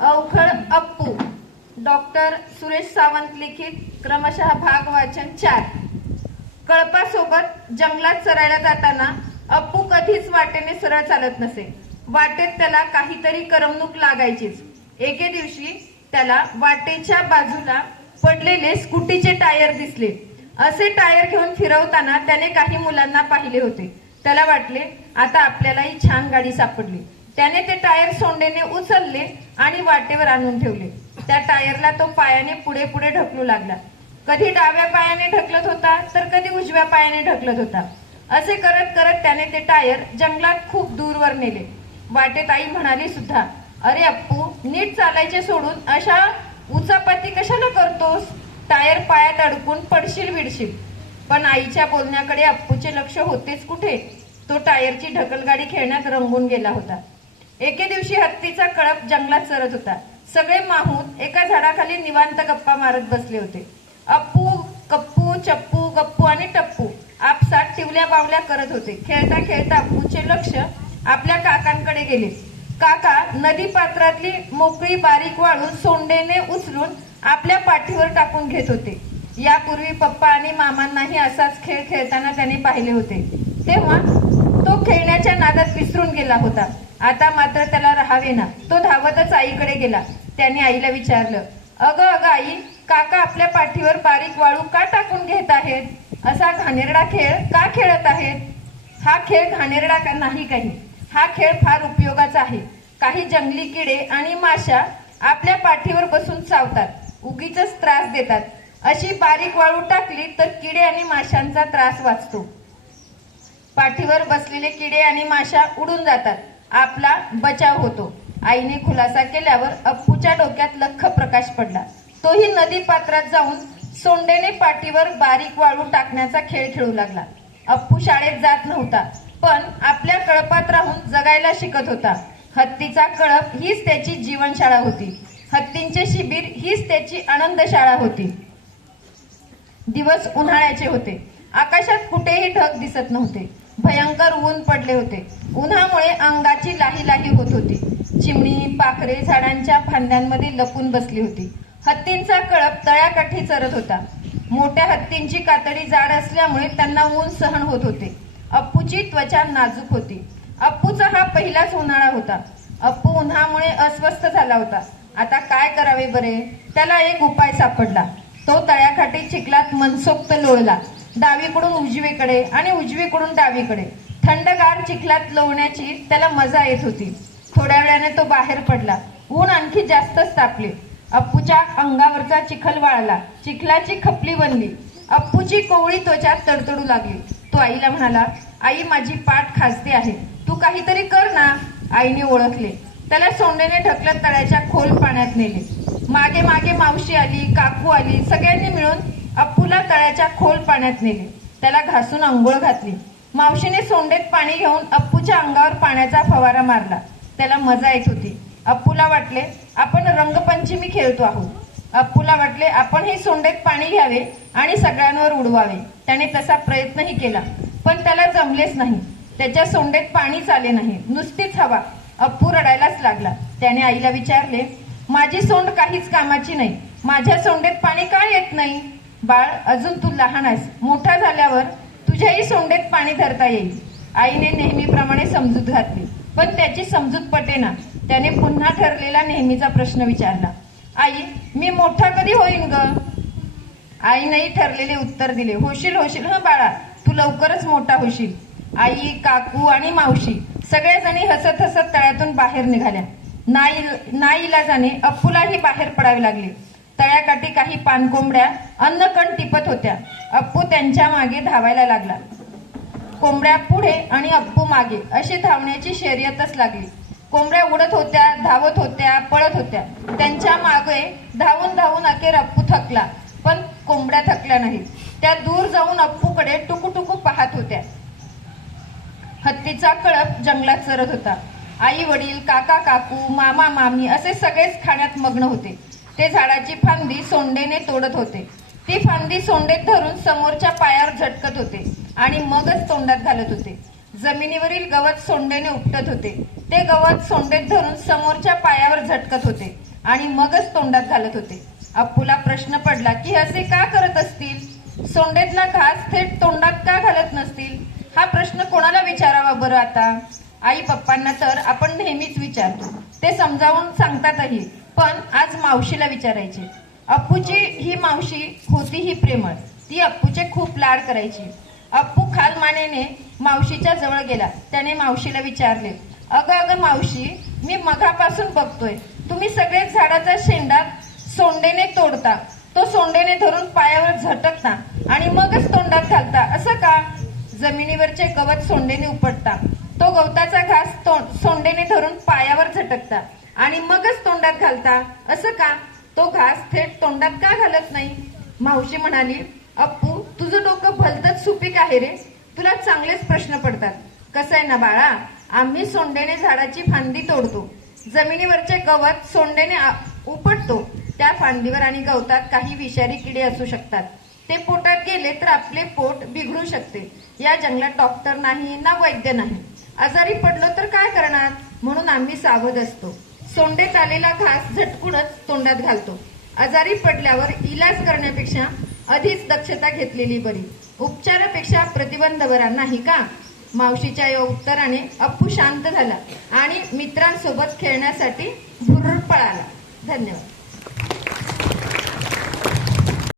अवखळ Appu doctor Suresh Sawant लिखित क्रमशः भाग वाचन चार. कळपासोबत जंगलात चरायला जाताना अप्पू कधीच वाटेने सरळ चालत नसे. वाटेत त्याला काहीतरी करमणूक लागायचीच. एके दिवशी त्याला वाटेच्या बाजूला पडलेले स्कूटीचे टायर दिसले. असे टायर घेऊन फिरवताना त्याने काही मुलांना पाहिले होते. त्याला वाटले आता आपल्यालाही छान गाडी सापडली. त्याने ते टायर सोंडेने उचलले आणि वाटेवर आणून ठेवले. त्या टायरला तो पायाने पुढे पुढे ढकलू लागला. कधी डाव्या पायाने ढकलत होता तर कधी उजव्या पायाने ढकलत होता. असे करत करत त्याने ते टायर जंगलात खूप दूरवर नेले. वाटेत आई म्हणाली सुद्धा अरे अप्पू नीट चालायचे सोडून अशा उचापाती कशाला करतोस? टायर पायात अडकून पडशील विडशील पण आईच्या बोलण्याकडे अप्पूचे लक्ष होतेच कुठे? तो टायरची ढकलगाडी खेळण्यात रंगून गेला होता. एके दिवशी हत्तीचा कळप जंगलात चरत होता. सगळे माहून एका झाडाखाली निवांत गप्पा मारत बसले होते. अप्पू कप्पू चप्पू गप्पू आणि टप्पू आपसात टिवल्या बावल्या करत होते. खेळता खेळता अप्पूचे लक्ष आपल्या काकांकडे गेले. काका नदी पात्रातली मोकळी बारीक वाळून सोंडेने उचलून आपल्या पाठीवर टाकून घेत होते. यापूर्वी पप्पा आणि मामांनाही असाच खेळ खेळताना त्याने पाहिले होते. तेव्हा खेळण्याच्या नादात विसरून गेला होता. आता मात्र त्याला राहावे ना. तो धावतच आईकडे गेला. त्याने आईला विचारलं अगं अगं आई काका आपल्या पाठीवर बारीक वाळू का टाकून घेत आहेत? असा घाणेरडा खेळ का खेळत आहेत? हा खेळ घाणेरडा का नाही काही? हा खेळ फार उपयोगाचा आहे. काही जंगली किडे आणि माशा आपल्या पाठीवर बसून चावतात. उगीच त्रास देतात. अशी बारीक वाळू टाकली तर किडे आणि माशांचा त्रास वाचतो. पाठीवर बसलेले किडे आणि माशा उडून जातात. आपला बचाव होतो. आईने खुलासा केल्यावर अप्पूच्या डोक्यात लख प्रकाश पडला. तोही नदी पात्रात जाऊन सोंडेने पाठीवर बारीक वाळू टाकण्याचा खेळ खेळू लागला. अप्पू शाळेत जात नव्हता पण आपल्या कळपात राहून जगायला शिकत होता. हत्तीचा कळप हीच त्याची जीवनशाळा होती. हत्तींचे शिबिर हीच त्याची आनंद शाळा होती. दिवस उन्हाळ्याचे होते. आकाशात कुठेही ढग दिसत नव्हते. भयंकर ऊन पडले होते. उन्हामुळे अंगाची लाही लाही होत होती. चिमणी पाखरे झाडांच्या फांद्यांमध्ये लपून बसली होती. हत्तींचा कळप तळ्याकाठी चरत होता. मोठ्या हत्तींची कातडी जाड असल्यामुळे त्यांना ऊन सहन होत होते. अप्पूची त्वचा नाजूक होती. अप्पूचा हा पहिलाच उन्हाळा होता. अप्पू उन्हामुळे अस्वस्थ झाला होता. आता काय करावे बरे? त्याला एक उपाय सापडला. तो तळ्याकाठी चिखलात मनसोक्त लोळला. डावीकडून उजवीकडे आणि उजवीकडून डावीकडे. थंडगार चिखलात लोळण्याची त्याला मजा येत होती. थोड्या वेळाने तो बाहेर पडला. ऊन आणखी जास्तच तापले अप्पूच्या अंगावरचा चिखल वाळला. चिखलाची खपली बनली. अप्पूची कोवळी त्वचा तडतडू लागली. तो आईला म्हणाला आई माझी पाठ खाजते आहे. तू काहीतरी कर ना. आईने ओळखले. त्याला सोंडेने ढकलत तळ्याच्या खोल पाण्यात नेले. मागे मागे मावशी आली काकू आली सगळ्यांनी मिळून अप्पूला तळ्याच्या खोल पाण्यात नेले. त्याला घासून आंघोळ घातली. मावशीने सोंडेत पाणी घेऊन अप्पूच्या अंगावर पाण्याचा फवारा मारला. त्याला मजा येत होती. अप्पूला वाटले आपण रंगपंचमी खेळतो आहोत. अप्पूला वाटले आपण ही सोंडेत पाणी घ्यावे आणि सगळ्यांवर उडवावे. त्याने तसा प्रयत्नही केला. पण त्याला जमलेच नाही. त्याच्या सोंडेत पाणीच आले नाही. नुसतीच हवा. अप्पू रडायलाच लागला. त्याने आईला विचारले माझी सोंड काहीच कामाची नाही. माझ्या सोंडेत पाणी का येत नाही? बाळ अजून तू लहान आहेस. मोठा झाल्यावर तुझ्याही सोंडेत पाणी धरता येईल. आईने नेहमीप्रमाणे समजूत घातली. पण त्याची समजूत पटेना त्याने पुन्हा ठरलेला नेहमीचा प्रश्न विचारला. आई मी मोठा कधी होईन ग? आईनेही ठरलेले उत्तर दिले. होशील होशील हं बाळा. तू लवकरच मोठा होशील. आई काकू आणि मावशी सगळ्याजणी हसत हसत तळ्यातून बाहेर निघाल्या. नाई नाईलाजाने अप्पूलाही बाहेर पडावे लागले. तळ्याकाठी काही पानकोंबड्या अन्नकण टिपत होत्या. अप्पू त्यांच्या मागे धावायला लागला. कोंबड्या पुढे आणि अप्पू मागे अशी धावण्याची शर्यतच लागली. कोंबड्या उडत होत्या धावत होत्या पळत होत्या. त्यांच्या मागे धावून धावून अखेर अप्पू थकला. पण कोंबड्या थकल्या नाहीत त्या दूर जाऊन अप्पूकडे टुकू टुकू पाहत होत्या. हत्तीचा कळप जंगलात चरत होता. आई वडील काका काकू मामा मामी असे सगळेच खाण्यात मग्न होते. ते झाडाची फांदी सोंडेने तोडत होते. ती फांदी सोंडेत धरून समोरच्या पायावर झटकत होते आणि मगच तोंडात घालत होते. जमिनीवरील गवत सोंडेने उपटत होते. ते गवत सोंडेत धरून समोरच्या पायावर झटकत होते आणि मगच तोंडात घालत होते. अप्पूला प्रश्न पडला की असे का करत असतील? सोंडेतला घास थेट तोंडात का घालत नसतील? हा प्रश्न कोणाला विचारावा बरं आता? आई पप्पांना तर आपण नेहमीच विचारतो. ते समजावून सांगतातही. पण आज मावशीला विचारायचे. अप्पूची ही मावशी होती ही प्रेमळ. ती अप्पूचे खूप लाड करायची. अप्पू खालमानेने मावशीच्या जवळ गेला. त्याने मावशीला विचारले अगं अगं मावशी मी मघापासून बघतोय. तुम्ही सगळे झाडाचा शेंडा सोंडेने तोडता. तो सोंडेने धरून पायावर झटकता आणि मगच तोंडात घालता. असं का? जमिनीवरचे गवत सोंडेने उपटता. तो गवताचा घास तोंड सोंडेने धरून पायावर झटकता. आणि मगच तोंडात घालता? असं का? तो घास थेट तोंडात का घालत नाही? मावशी म्हणाली अप्पू तुझं डोकं भलतच सुपीक आहे रे. तुला चांगलेच प्रश्न पडतात. कसं आहे ना बाळा? आम्ही सोंडेने झाडाची फांदी तोडतो. जमिनीवरचे गवत सोंडेने उपटतो. त्या फांदीवर आणि गवतात काही विषारी किडे असू शकतात. ते पोटात गेले तर आपले पोट बिघडू शकते. या जंगलात डॉक्टर नाही ना वैद्य नाही. आजारी पडलो तर काय करणार? म्हणून आम्ही सावध असतो. सोंडेत आलेला घास झटकूनच तोंडात घालतो. आजारी पडल्यावर इलाज करण्यापेक्षा आधीच दक्षता घेतलेली बरी. उपचारापेक्षा प्रतिबंध बरा नाही का? मावशीच्या या उत्तराने अप्पू शांत झाला आणि मित्रांसोबत खेळण्यासाठी भुरळ पळाला. धन्यवाद.